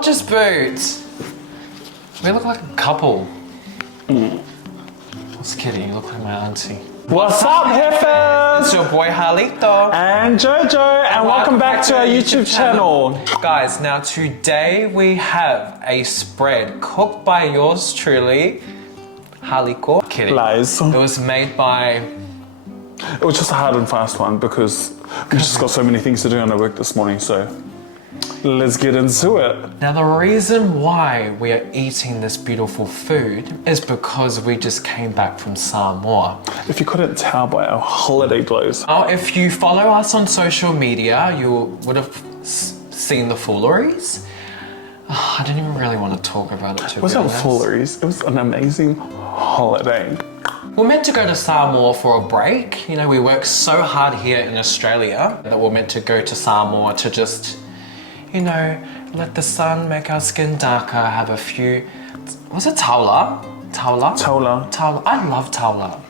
gorgeous boots. We look like a couple. Just kidding, you look like my auntie. What's up, Heifers? It's your boy Harlito. And Jojo, and welcome back to our YouTube channel. Guys, now today we have a spread cooked by yours truly, Harliko. Kidding. Lies. It was made by... It was just a hard and fast one because we just got so many things to do on our work this morning, so let's get into it. Now the reason why we are eating this beautiful food is because we just came back from Samoa. If you couldn't tell by our holiday clothes. Now if you follow us on social media, you would have seen the fooleries. Oh, I didn't even really want to talk about it too. It wasn't fooleries, it was an amazing holiday. We're meant to go to Samoa for a break. You know, we work so hard here in Australia that we're meant to go to Samoa to just, you know, let the sun make our skin darker, have a few... Was it taula? Taula? Taula. Taula. I love taula.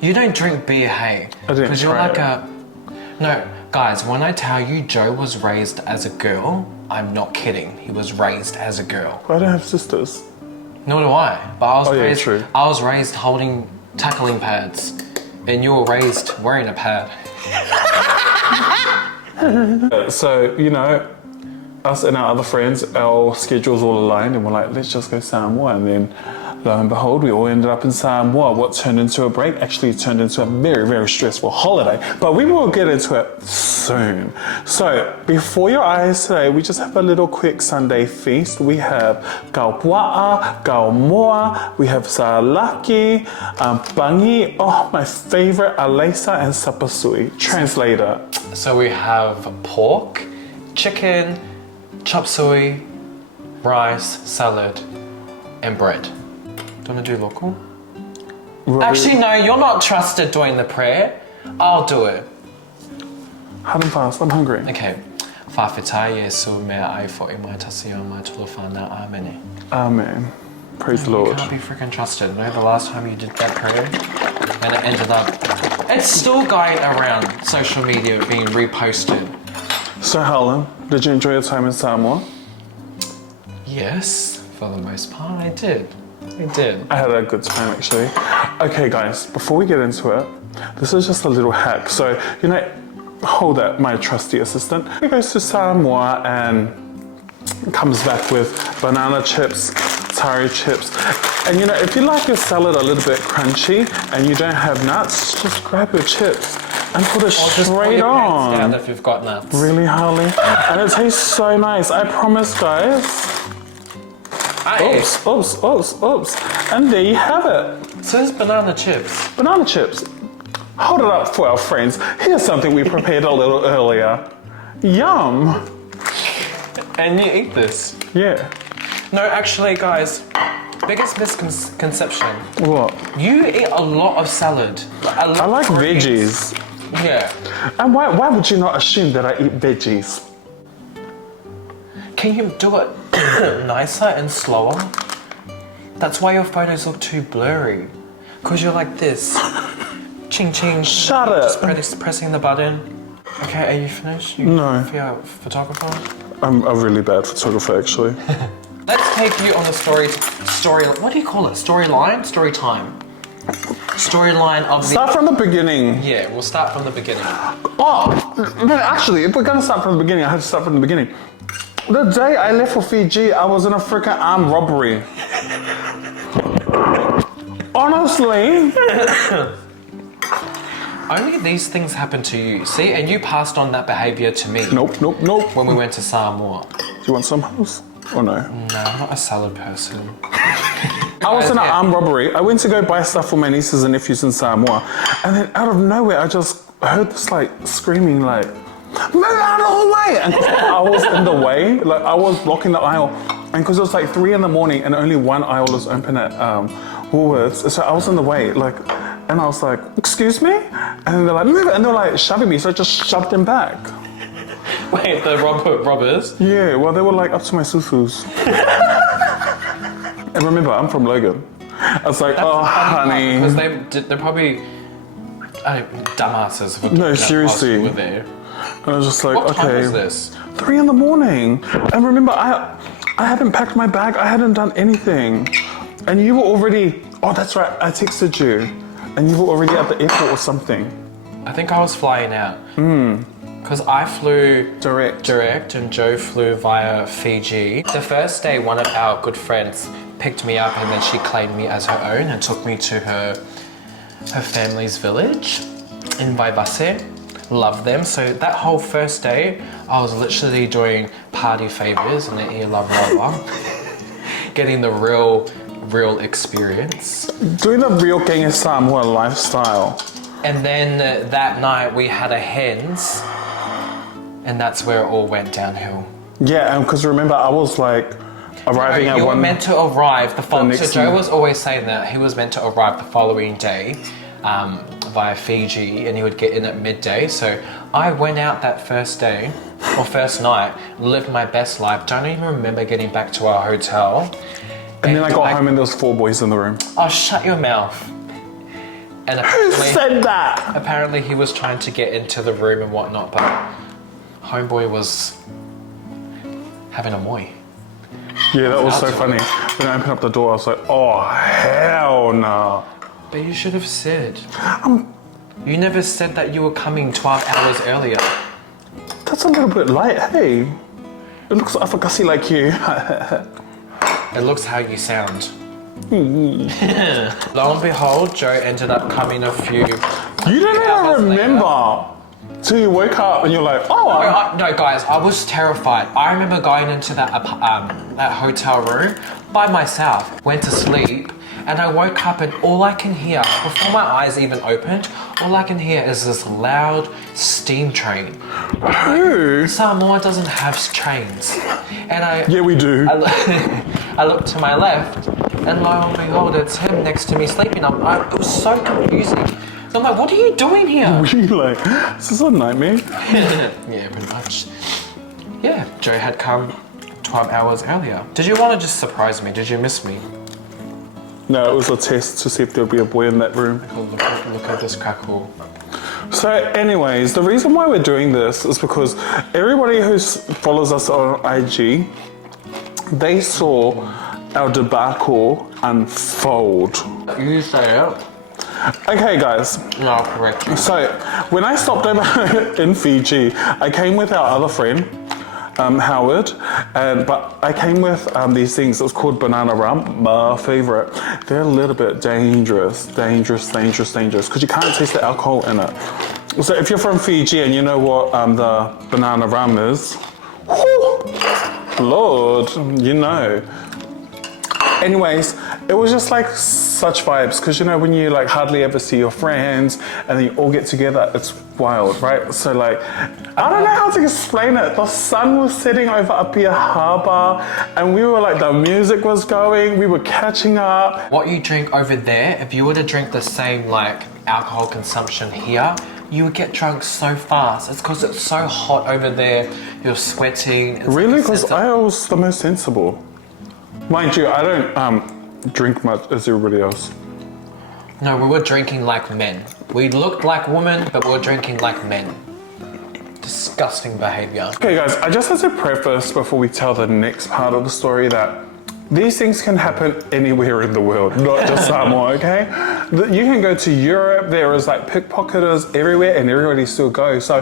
You don't drink beer, hey? I didn't Because you're try like it. a... No, guys, when I tell you Joe was raised as a girl, I'm not kidding. He was raised as a girl. I don't have sisters. Nor do I. But I was raised... true. I was raised holding tackling pads. And you were raised wearing a pad. So, you know, us and our other friends, our schedules all aligned and we're like, let's just go Samoa. And then, lo and behold, we all ended up in Samoa. What turned into a break actually turned into a very, very stressful holiday. But we will get into it soon. So, before your eyes today, we just have a little quick Sunday feast. We have kaupua'a, kaumoa, we have salaki, bangi, oh, my favorite, alesa, and sapasui. Translator. So we have pork, chicken, chop suey, rice, salad, and bread. Do you want to do local? Actually, no, you're not trusted doing the prayer. I'll do it. Hard and fast, I'm hungry. Okay. Whawhitai Yesu mea ai fo I mai tasi o mai tulawhana. Amen. Amen. Praise the You Lord. can't be freaking trusted. No, the last time you did that prayer, and it ended up... It's still going around social media being reposted. So Helen, did you enjoy your time in Samoa? Yes, for the most part, I did. I did. I had a good time actually. Okay guys, before we get into it, this is just a little hack. So, you know, hold that, my trusty assistant. He goes to Samoa and comes back with banana chips, taro chips. And you know, if you like your salad a little bit crunchy and you don't have nuts, just grab your chips and put it Or just pull straight your pants on. down if you've got nuts. Really, Harley? And it tastes so nice. I promise, guys. Oops, oops, oops, oops. And there you have it. So there's banana chips. Banana chips. Hold it up for our friends. Here's something we prepared a little earlier. Yum. And you eat this. Yeah. No, actually, guys, biggest misconception. What? You eat a lot of salad. I like veggies. Yeah. And why would you not assume that I eat veggies? Can you do it nicer and slower? That's why your photos look too blurry. Because you're like this. Ching ching. Shut it. Just pressing the button. Okay, are you finished? No. If you're a photographer? I'm a really bad photographer, actually. Let's take you on the story, what do you call it? Storyline? Story time. Storyline of the... Start from the beginning. Yeah, we'll start from the beginning. Oh, no, actually, if we're gonna start from the beginning, I have to start from the beginning. The day I left for Fiji, I was in a freaking armed robbery. Honestly. Only these things happen to you, see? And you passed on that behaviour to me. Nope, nope, nope. When we went to Samoa. Do you want some house? Or no? No, I'm not a salad person. I was in an armed robbery. I went to go buy stuff for my nieces and nephews in Samoa. And then out of nowhere, I just heard this like screaming like, move out of the way! And I was in the way, like I was blocking the aisle. And because it was like 3 in the morning and only one aisle was open at Woolworths. So I was in the way, like, and I was like, excuse me? And they're like, move it. And they're like shoving me, so I just shoved them back. Wait, the robbers? Yeah, well, they were like up to my susus. And remember, I'm from Logan. I was like, oh, honey. Because they're probably dumbasses. No, seriously. Were there. And I was just like, What okay. time was this? 3 in the morning. And remember, I I hadn't packed my bag. I hadn't done anything. And you were already... Oh, that's right. I texted you. And you were already at the airport or something. I think I was flying out. Because I flew direct and Joe flew via Fiji. The first day, one of our good friends picked me up and then she claimed me as her own and took me to her family's village in Vaivase. Love them. So that whole first day, I was literally doing party favors and the lava, getting the real experience. Doing the real King Samoa lifestyle. And then that night we had a hens, and that's where it all went downhill. Yeah, because remember, I was like arriving at You one... were meant to arrive the following... So Joe day. was always saying that he was meant to arrive the following day via Fiji, and he would get in at midday. So I went out that first day, or first night, lived my best life. Don't even remember getting back to our hotel. And then I got home and there was 4 boys in the room. Oh, shut your mouth. And Who said that? apparently he was trying to get into the room and whatnot, but homeboy was having a moi. Yeah, that was so funny. When I opened up the door, I was like, oh, hell no. But you should have said. You never said that you were coming 12 hours earlier. That's a little bit light, hey. It looks efficacy like you. It looks how you sound. Lo and behold, Joe ended up coming a few... You don't even remember. So you woke up and you're like, oh. No, guys, I was terrified. I remember going into that hotel room by myself, went to sleep, and I woke up and all I can hear, before my eyes even opened, all I can hear is this loud steam train. Who? Samoa doesn't have trains. And Yeah, we do. I looked to my left, and lo and behold, it's him next to me sleeping. It was so confusing. So I'm like, what are you doing here? Were you like, is this a nightmare? Yeah, pretty much. Yeah, Joe had come 12 hours earlier. Did you want to just surprise me? Did you miss me? No, it was a test to see if there would be a boy in that room. Oh, look at this crackle. So anyways, the reason why we're doing this is because everybody who follows us on IG, they saw our debacle unfold. You say it. Okay guys, No, correct you. so when I stopped over in Fiji, I came with our other friend, Howard, but I came with these things. It was called banana rum, my favorite. They're a little bit dangerous, because you can't taste the alcohol in it. So if you're from Fiji and you know what the banana rum is, whew, Lord, you know. Anyways, it was just like such vibes, because you know when you like hardly ever see your friends and then you all get together, it's wild, right? So like, I don't know how to explain it. The sun was setting over Apia Harbour and we were like, the music was going, we were catching up. What you drink over there, if you were to drink the same like alcohol consumption here, you would get drunk so fast. It's because it's so hot over there, you're sweating. It's Really? like a Because sense of- I was the most sensible. Mind you, I don't drink much as everybody else. No, we were drinking like men. We looked like women, but we were drinking like men. Disgusting behavior. Okay guys, I just have to preface before we tell the next part of the story that these things can happen anywhere in the world, not just Samoa, okay? You can go to Europe, there is like pickpocketers everywhere and everybody still goes. So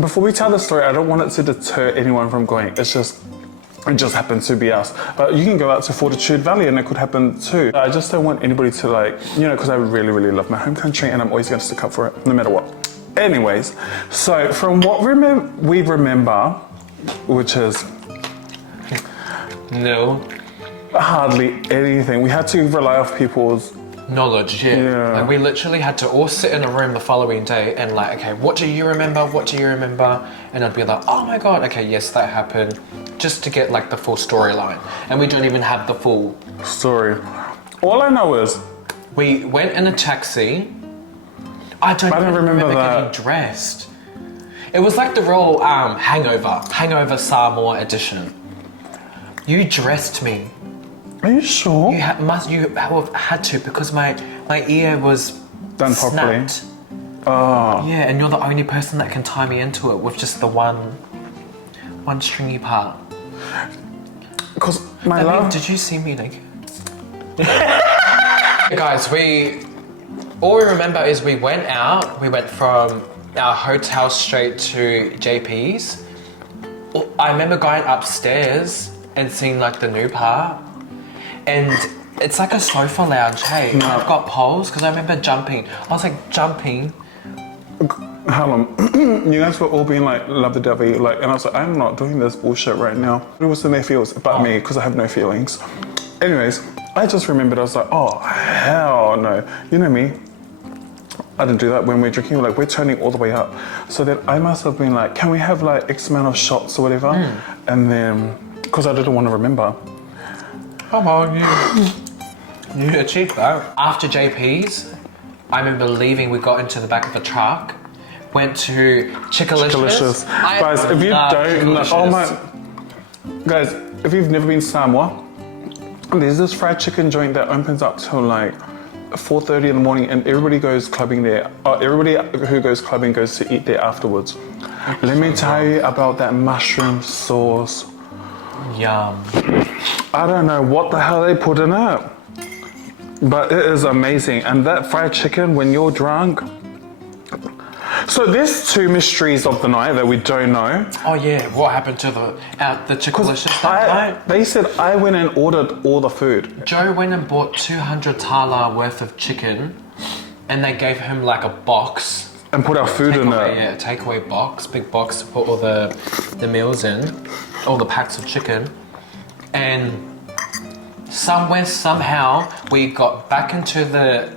before we tell the story, I don't want it to deter anyone from going. It just happens to be us. But you can go out to Fortitude Valley and it could happen too. I just don't want anybody to like, you know, because I really, really love my home country and I'm always going to stick up for it, no matter what. Anyways, so from what we remember, which is No. hardly anything, we had to rely off people's Knowledge, yeah. Like we literally had to all sit in a room the following day and like, okay, what do you remember? What do you remember? And I'd be like, oh my God, okay, yes, that happened. Just to get like the full storyline. And we don't even have the full story. All I know is we went in a taxi. I don't remember that. getting dressed. It was like the real Hangover Samoa edition. You dressed me. Are you sure? You have had to because my ear was done properly. snapped. Oh. Yeah, and you're the only person that can tie me into it with just the one stringy part. because my love. Did you see me naked? Guys, all we remember is we went out. We went from our hotel straight to JP's. I remember going upstairs and seeing like the new part, and it's like a sofa lounge. Hey, No. I've got poles because I remember jumping. I was like jumping. Hallam, you guys were all being like, love the devil, like, and I was like, I'm not doing this bullshit right now. It was in their feels, but me, because I have no feelings. Anyways, I just remembered, I was like, oh, hell no. You know me, I didn't do that when we're drinking, like, we're turning all the way up. So then I must have been like, can we have like X amount of shots or whatever? And then, because I didn't want to remember. Come on, you achieved that. After JP's, I remember leaving, we got into the back of the truck, went to Chickalicious. Guys, if you don't know, oh my, guys, if you've never been to Samoa, there's this fried chicken joint that opens up till like 4:30 in the morning, and everybody goes clubbing there. Everybody who goes clubbing goes to eat there afterwards. Let me tell you about that mushroom sauce. Yum. I don't know what the hell they put in it, but it is amazing. And that fried chicken, when you're drunk. So there's two mysteries of the night that we don't know. Oh yeah, what happened to the Chickalicious that night? They said I went and ordered all the food. Joe went and bought 200 tala worth of chicken, and they gave him like a box. And put our food in it. Yeah, a takeaway box, big box to put all the meals in, all the packs of chicken. And somehow, we got back into the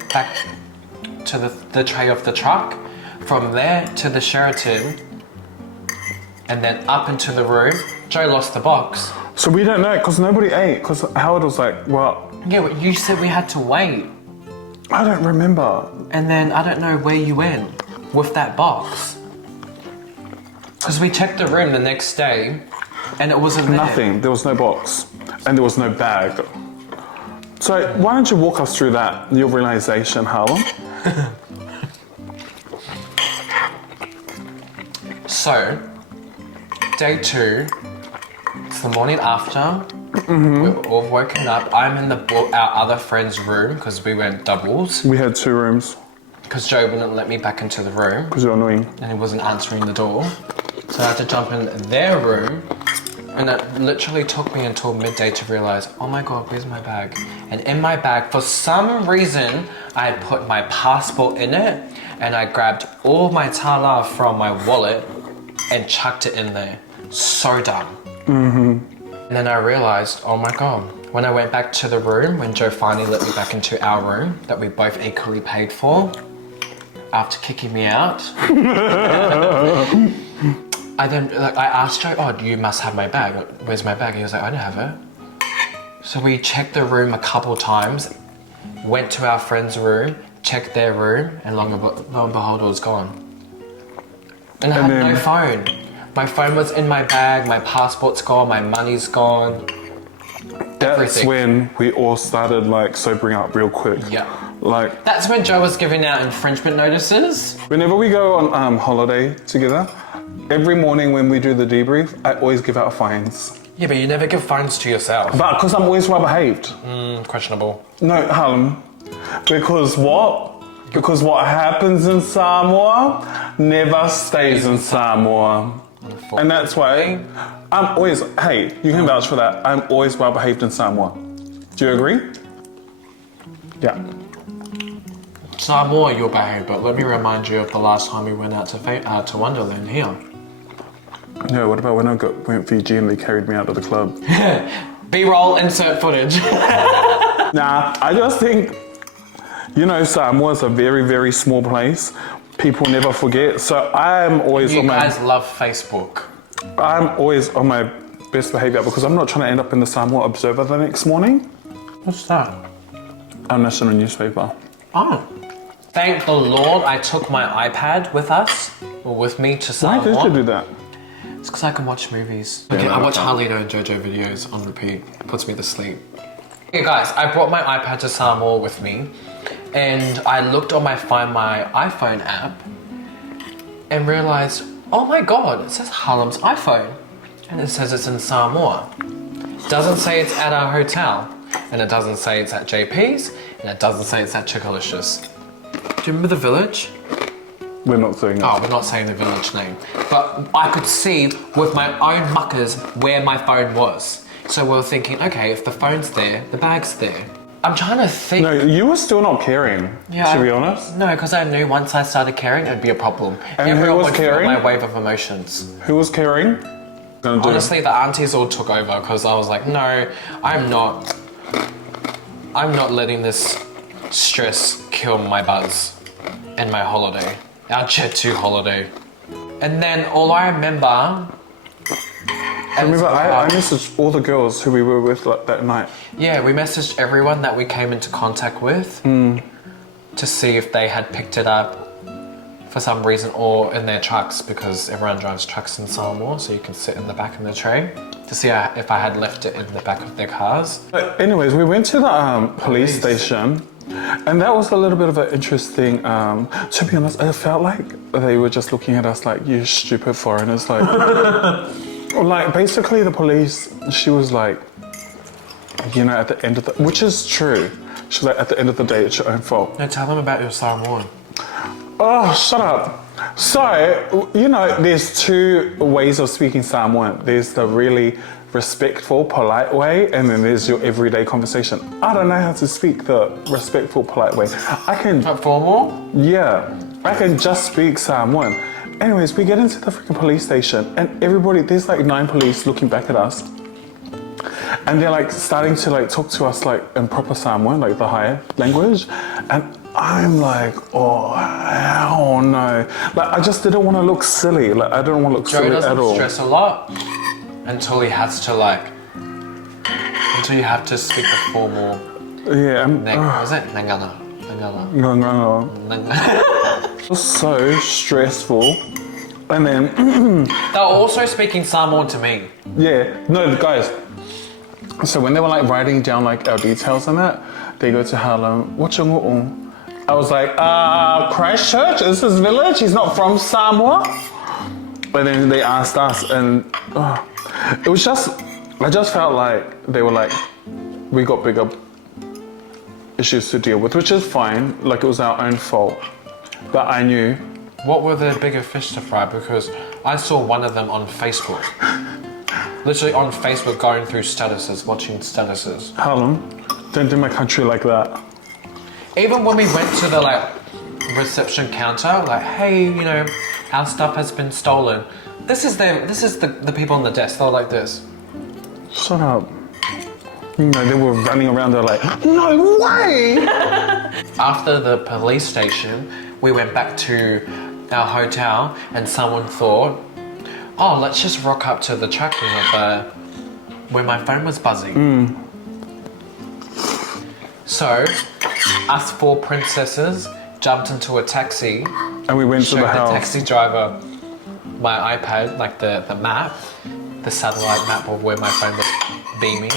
tray of the truck. From there to the Sheraton, and then up into the room. Joe lost the box. So we don't know, because nobody ate, because Howard was like, well... Yeah, but you said we had to wait. I don't remember. And then I don't know where you went with that box. Because we checked the room the next day, and it wasn't there. Nothing, there was no box, and there was no bag. So why don't you walk us through that, your realization, Harlem? So, day 2, it's the morning after, we're all woken up. I'm in our other friend's room because we went doubles. We had 2 rooms. Because Joe wouldn't let me back into the room. Because you're annoying. And he wasn't answering the door. So I had to jump in their room. And it literally took me until midday to realize, oh my God, where's my bag? And in my bag, for some reason, I had put my passport in it, and I grabbed all my tala from my wallet and chucked it in there. So dumb. And then I realized, oh my God. When I went back to the room, when Joe finally let me back into our room that we both equally paid for, after kicking me out, I asked Joe, oh, you must have my bag. Where's my bag? He was like, I don't have it. So we checked the room a couple times, went to our friend's room, checked their room, and lo and behold, it was gone. And I had no phone. My phone was in my bag, my passport's gone, my money's gone. That's everything. when we all started like sobering up real quick. Yeah. Like, that's when Joe was giving out infringement notices. Whenever we go on holiday together, every morning when we do the debrief, I always give out fines. Yeah, but you never give fines to yourself. But because I'm always well behaved. Questionable. No, Harlem. Because what? Because what happens in Samoa never stays in Samoa. And that's why I'm always, hey, you can vouch for that. I'm always well behaved in Samoa. Do you agree? Yeah. Samoa, you're behaved, but let me remind you of the last time we went out to Wonderland here. No, what about when I went Fiji and they carried me out to the club? B-roll, insert footage. Nah, I just think, you know, Samoa's a very, very small place. People never forget. So I'm always You guys love Facebook. I'm always on my best behaviour because I'm not trying to end up in the Samoa Observer the next morning. What's that? A national newspaper. Oh. Thank the Lord I took my iPad with me to Samoa. Why did you do that? It's because I can watch movies. Okay, I watch Harlito and JoJo videos on repeat. It puts me to sleep. Okay guys, I brought my iPad to Samoa with me, and I looked on my iPhone app and realized, oh my God, it says Harlem's iPhone. And it says it's in Samoa. Doesn't say it's at our hotel, and it doesn't say it's at JP's, and it doesn't say it's at Chickalicious. Do you remember the village? We're not saying it. Oh, we're not saying the village name. But I could see with my own muckers where my phone was. So we were thinking, okay, if the phone's there, the bag's there. I'm trying to think. No, you were still not caring, to be honest. No, because I knew once I started caring, it'd be a problem. And Everyone who was would feel caring? my wave of emotions. Who was caring? Honestly, the aunties all took over because I was like, no, I'm not letting this stress kill my buzz and my holiday, our Jet 2 holiday. And then all I remember... I messaged all the girls who we were with like, that night. Yeah, we messaged everyone that we came into contact with to see if they had picked it up for some reason or in their trucks, because everyone drives trucks in Samoa, so you can sit in the back of the train, to see if I had left it in the back of their cars. But anyways, we went to the police station, and that was a little bit of an interesting, to be honest, it felt like they were just looking at us like, you stupid foreigners, like, like basically the police, she was like, you know, at the end of the, which is true, she's like, at the end of the day, it's your own fault. No, tell them about your Samoan. Oh, shut up. So, you know, there's two ways of speaking Samoan. There's the really respectful, polite way, and then there's your everyday conversation. I don't know how to speak the respectful, polite way. I can... Like formal? Yeah, I can just speak Samoan. Anyways, we get into the freaking police station, and everybody, there's like 9 police looking back at us. And they're like starting to like talk to us like in proper Samoan, like the higher language. And I'm like, oh, hell no. Like, I just didn't want to look silly. Like, I don't want to look silly at all. Joe doesn't stress a lot until he has to like, until you have to speak the formal. Yeah. Was it? Nangana. Nangana. No. It was so stressful. And then... They were also speaking Samoan to me. Yeah. No, guys. So when they were like writing down like our details and that, they go to Harlem. What's your I was like, Christchurch, is this village? He's not from Samoa. But then they asked us, and it was just, I just felt like they were like, we got bigger issues to deal with, which is fine. Like, it was our own fault. But I knew. What were the bigger fish to fry? Because I saw one of them on Facebook. Literally on Facebook, going through statuses, watching statuses. Harlem, don't do my country like that. Even when we went to the like reception counter, like, hey, you know, our stuff has been stolen. This is the people on the desk. They're like this. Shut up. You know, they were running around there like, no way! After the police station, we went back to our hotel, and someone thought, oh, let's just rock up to the track room of where my phone was buzzing. So, us 4 princesses jumped into a taxi. And we went to the house. Showed the taxi driver my iPad, like the map, the satellite map of where my phone was beaming.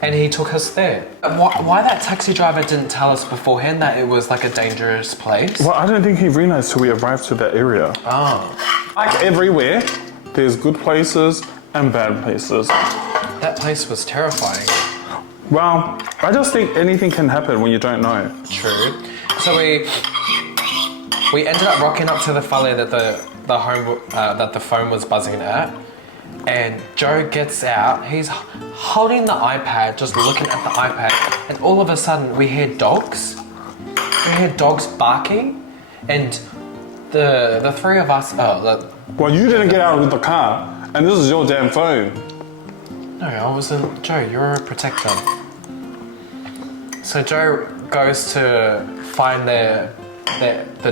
And he took us there. Why that taxi driver didn't tell us beforehand that it was like a dangerous place? Well, I don't think he realized till we arrived to that area. Oh. Like everywhere, there's good places and bad places. That place was terrifying. Well, I just think anything can happen when you don't know. True. So we ended up rocking up to the fale that the phone was buzzing at, and Joe gets out. He's holding the iPad, just looking at the iPad, and all of a sudden we hear dogs. We hear dogs barking, and the 3 of us. Well, you didn't get out of the car, and this is your damn phone. No, I wasn't. Joe, you're a protector. So Joe goes to find the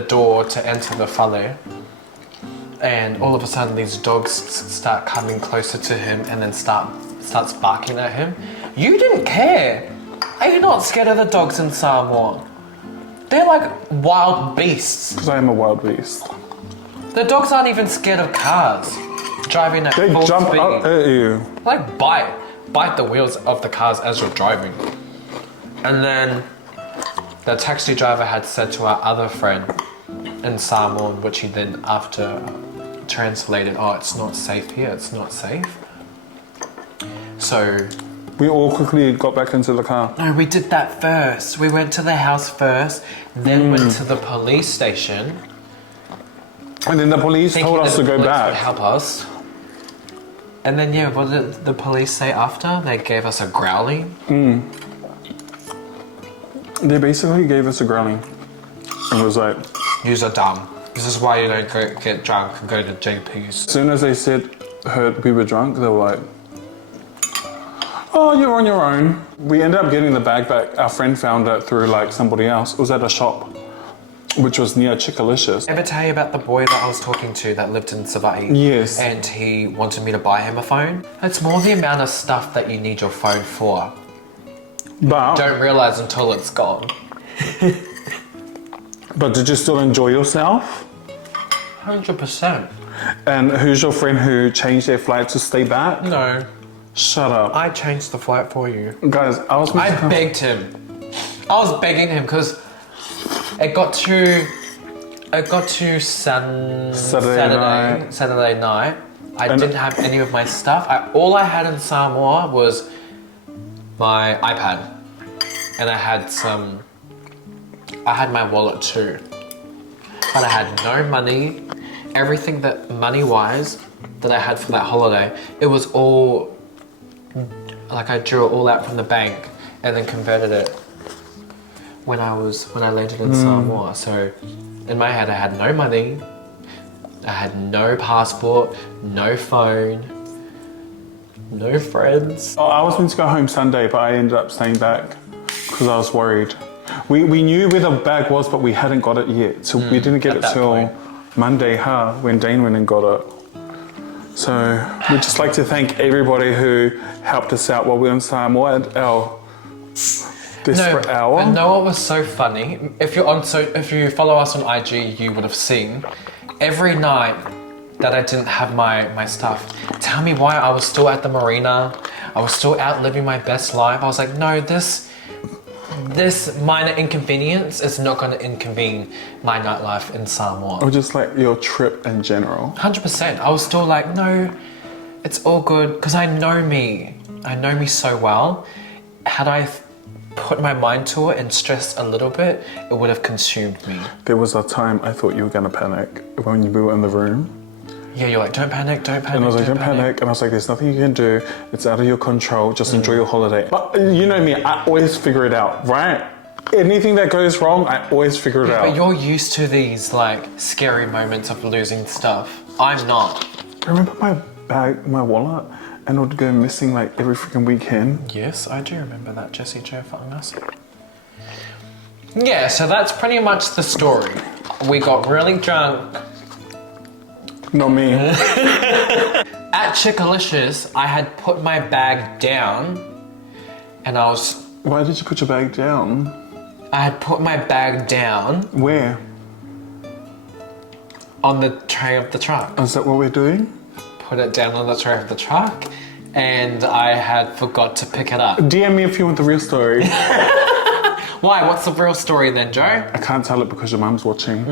door to enter the fale, and all of a sudden these dogs start coming closer to him and then starts barking at him. You didn't care. Are you not scared of the dogs in Samoa? They're like wild beasts. Because I am a wild beast. The dogs aren't even scared of cars driving at They full jump speed. up at you. Like bite the wheels of the cars as you're driving. And then the taxi driver had said to our other friend in Samoan, which he then after translated, oh, it's not safe here, it's not safe. so... We all quickly got back into the car. No, we did that first. We went to the house first, then went to the police station. And then the police Thinking told us that to the go police back. would help us. And then, yeah, what did the police say after? They gave us a growling. They basically gave us a growling. And it was like... Yous are dumb. This is why you don't get drunk and go to GPs. As soon as they heard we were drunk, they were like, oh, you're on your own. We ended up getting the bag back. Our friend found it through like somebody else. It was at a shop, which was near Chickalicious. Ever tell you about the boy that I was talking to that lived in Savai'i? Yes. And he wanted me to buy him a phone? It's more the amount of stuff that you need your phone for. But, Don't realise until it's gone. but did you still enjoy yourself? 100%. And who's your friend who changed their flight to stay back? No. Shut up. I changed the flight for you. Guys, I begged him. I was begging him because it got to Saturday night. I didn't have any of my stuff. All I had in Samoa was my iPad, and I had my wallet too, but I had no money. Everything that money-wise that I had for that holiday, it was all like I drew it all out from the bank and then converted it when I landed in Samoa. So in my head I had no money, I had no passport, no phone, no friends. Oh, I was meant to go home Sunday, but I ended up staying back because I was worried. We knew where the bag was, but we hadn't got it yet. So we didn't get it till Monday, when Dane went and got it. So we'd just like to thank everybody who helped us out while we were in Samoa at our desperate hour. And know what was so funny? If you follow us on IG, you would have seen every night that I didn't have my stuff. Tell me why I was still at the marina. I was still out living my best life. I was like, no, this minor inconvenience is not going to inconvene my nightlife in Samoa. Or just like your trip in general. 100%. I was still like, no, it's all good because I know me. I know me so well. Had I put my mind to it and stressed a little bit, it would have consumed me. There was a time I thought you were going to panic when we were in the room. Yeah, you're like, don't panic, don't panic. And I was like, don't panic. And I was like, there's nothing you can do. It's out of your control. Just enjoy your holiday. But you know me, I always figure it out, right? Anything that goes wrong, I always figure it out. But you're used to these like scary moments of losing stuff. I'm not. Remember my bag, my wallet? And it would go missing like every freaking weekend. Yes, I do remember that, Jessie J. Us. Yeah, so that's pretty much the story. We got really drunk. Not me. At Chickalicious, I had put my bag down and I was... Why did you put your bag down? I had put my bag down Where? on the tray of the truck. Is that what we're doing? Put it down on the tray of the truck and I had forgot to pick it up. DM me if you want the real story. Why? What's the real story then, Joe? I can't tell it because your mum's watching.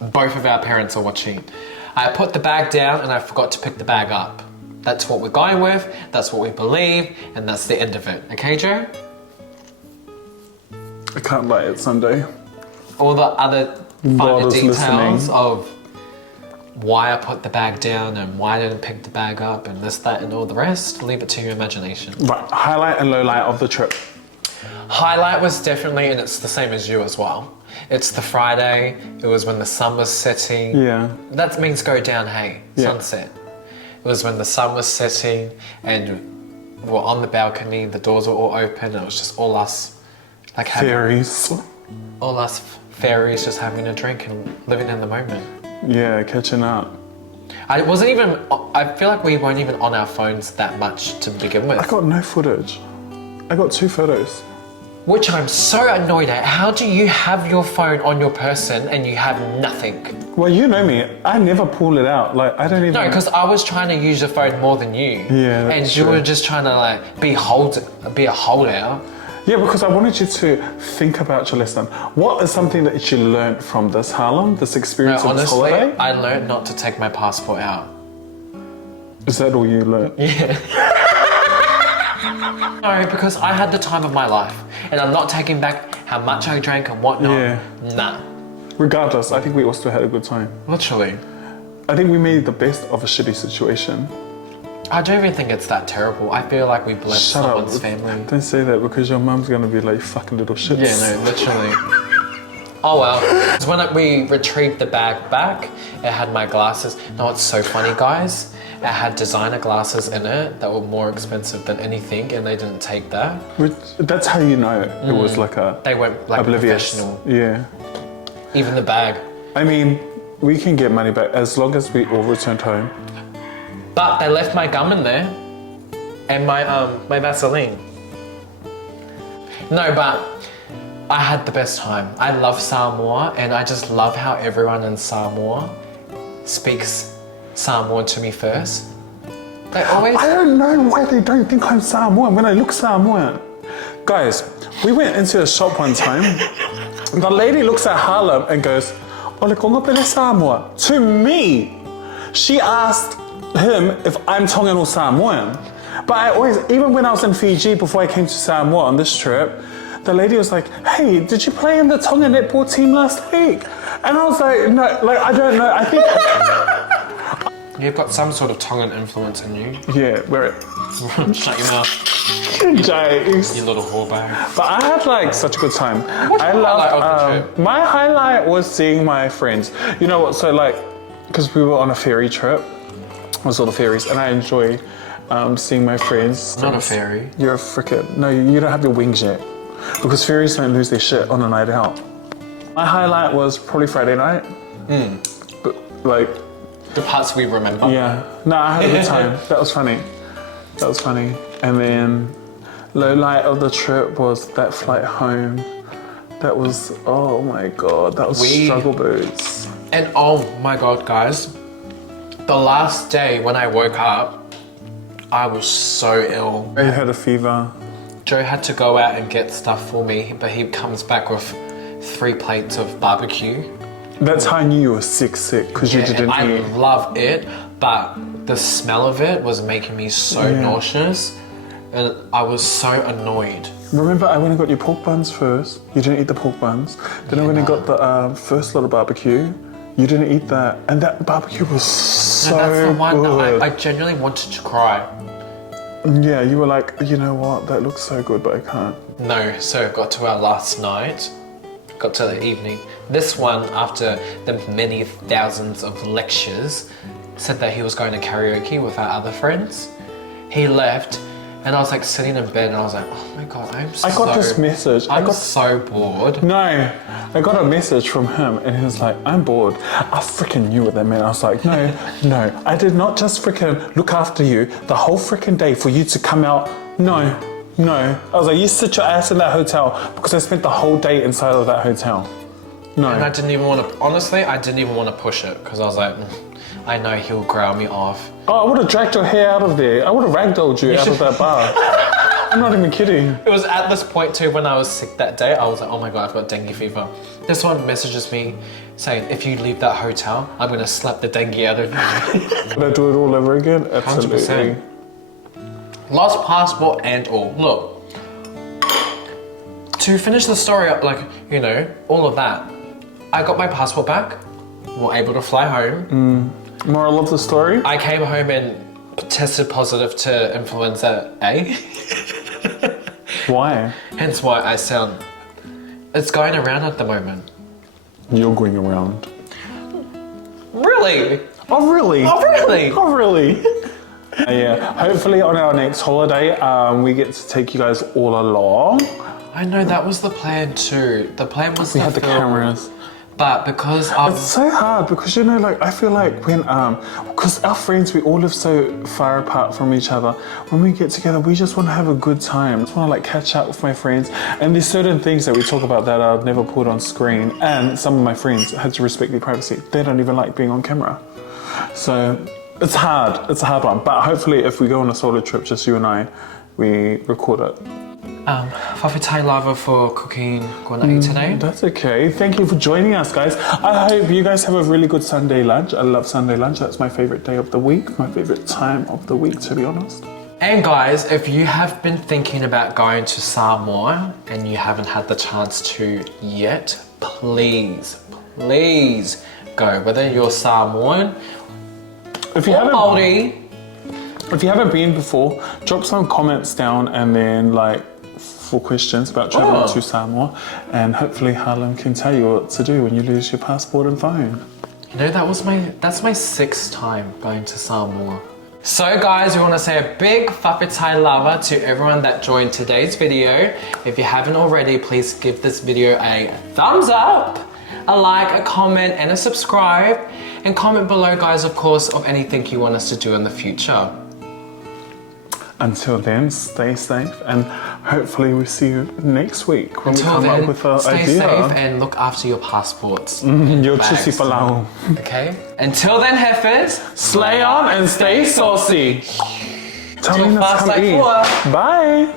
Both of our parents are watching. I put the bag down and I forgot to pick the bag up. That's what we're going with, that's what we believe, and that's the end of it. Okay, Joe? I can't lie, it's Sunday. All the other finer God is details listening. of why I put the bag down and why I didn't pick the bag up and this, that, and all the rest, leave it to your imagination. Right, highlight and low light of the trip. Highlight was definitely, and it's the same as you as well, it's the Friday, it was when the sun was setting. Yeah. That means go down, hey, Yeah. sunset. It was when the sun was setting and we're on the balcony, the doors were all open, and it was just all us, like Fairies. all us fairies just having a drink and living in the moment. Yeah, catching up. I feel like we weren't even on our phones that much to begin with. I got no footage. I got 2 photos. Which I'm so annoyed at. How do you have your phone on your person and you have nothing? Well, you know me, I never pull it out. Like, I don't even... No, because I was trying to use your phone more than you. Yeah, that's and you true. were just trying to like be a holdout. Yeah, because I wanted you to think about your lesson. What is something that you learned from this, Harlem? This experience of this Honestly, holiday? I learned not to take my passport out. Is that all you learned? Yeah. No, because I had the time of my life. And I'm not taking back how much I drank and whatnot. Yeah. Nah. Regardless, I think we all still had a good time. Literally. I think we made the best of a shitty situation. I don't even think it's that terrible. I feel like we blessed Shut someone's up. family. Don't say that because your mum's gonna be like, fucking little shits. Yeah, no, literally. Oh well. Because when we retrieved the bag back, it had my glasses. No, it's so funny, guys. It had designer glasses in it that were more expensive than anything, and they didn't take that. That's how you know it was like a They went like oblivious. professional. Yeah. Even the bag. I mean, we can get money back as long as we all returned home. But they left my gum in there and my Vaseline. No, but I had the best time. I love Samoa, and I just love how everyone in Samoa speaks Samoan to me first. They always... I don't know why they don't think I'm Samoan when I look Samoan. Guys, we went into a shop one time. The lady looks at Harlem and goes, "Ole konga pele Samoa?" To me. She asked him if I'm Tongan or Samoan. But I always, even when I was in Fiji before I came to Samoa on this trip, the lady was like, "Hey, did you play in the Tongan netball team last week?" And I was like, "No, like I don't know. I think." You've got some sort of Tongan influence in you. Yeah, where Shut your mouth, Jokes. you little whorebag. But I had like such a good time. What's I your highlight of the love. trip? My highlight was seeing my friends. You know what? So like, because we were on a ferry trip, it was all the ferries, and I enjoy seeing my friends. Not a fairy. You're a frickin' no. You don't have your wings yet, because ferries don't lose their shit on a night out. My highlight was probably Friday night. But, like, The parts we remember. yeah. No, I had a good time. That was funny. That was funny. And then low light of the trip was that flight home. That was, oh my God, that was struggle boots. And oh my God, guys. The last day when I woke up, I was so ill. I had a fever. Joe had to go out and get stuff for me, but he comes back with 3 plates of barbecue. That's how I knew you were sick, because you Yeah, didn't and I eat. love it, but the smell of it was making me so nauseous, and I was so annoyed. Remember, I went and got your pork buns first. You didn't eat the pork buns. Then I went and got the first lot of barbecue. You didn't eat that, and that barbecue was so And that's the one good. that I genuinely wanted to cry. Yeah, you were like, you know what? That looks so good, but I can't. No, so it got to our last night, got to the evening. This one, after the many thousands of lectures, said that he was going to karaoke with our other friends. He left, and I was like sitting in bed, and I was like, oh my God, I got this message. I'm so bored. No, I got a message from him, and he was like, I'm bored. I freaking knew what that meant. I was like, no, I did not just freaking look after you the whole freaking day for you to come out. No. I was like, you sit your ass in that hotel, because I spent the whole day inside of that hotel. No. And I didn't even want to, honestly, I didn't even want to push it, because I was like, I know he'll growl me off. Oh, I would have dragged your hair out of there. I would have ragdolled you out of that bar. I'm not even kidding. It was at this point too, when I was sick that day, I was like, oh my God, I've got dengue fever. This one messages me saying, if you leave that hotel, I'm going to slap the dengue out of you. Would I do it all over again? Absolutely. 100%. Lost passport and all. Look, to finish the story up, like, you know, all of that, I got my passport back, we're able to fly home. Moral of the story? I came home and tested positive to influenza A. Why? Hence why I sound... It's going around at the moment. You're going around. Really? Oh, really? Oh, really? Oh, really? Yeah, hopefully on our next holiday, we get to take you guys all along. I know, that was the plan too. The plan was We to had the film, cameras. but because of... It's so hard because, you know, like, I feel like when, because our friends, we all live so far apart from each other. When we get together, we just want to have a good time. I just want to, like, catch up with my friends. And there's certain things that we talk about that I've never put on screen. And some of my friends had to respect their privacy. They don't even like being on camera. So it's hard. It's a hard one. But hopefully if we go on a solo trip, just you and I, we record it. Whawhitai lava for cooking guanai today. That's okay. Thank you for joining us, guys. I hope you guys have a really good Sunday lunch. I love Sunday lunch. That's my favorite day of the week, my favorite time of the week, to be honest. And guys, if you have been thinking about going to Samoa and you haven't had the chance to yet, please go. Whether you're Samoan If you or haven't, Māori, if you haven't been before, drop some comments down and then like for questions about traveling to Samoa, and hopefully Harlem can tell you what to do when you lose your passport and phone. you know, that's my 6th time going to Samoa. So guys, we want to say a big whawhetai lava to everyone that joined today's video. If you haven't already, please give this video a thumbs up, a like, a comment, and a subscribe. And comment below, guys, of course, of anything you want us to do in the future. Until then, stay safe, and hopefully we see you next week when Until we come then, up with an stay idea. safe and look after your passports. Your bags. chisi palau. Okay? Until then, heifers, Slay on and stay saucy. Tell me Till that's fast like come in. four. Bye.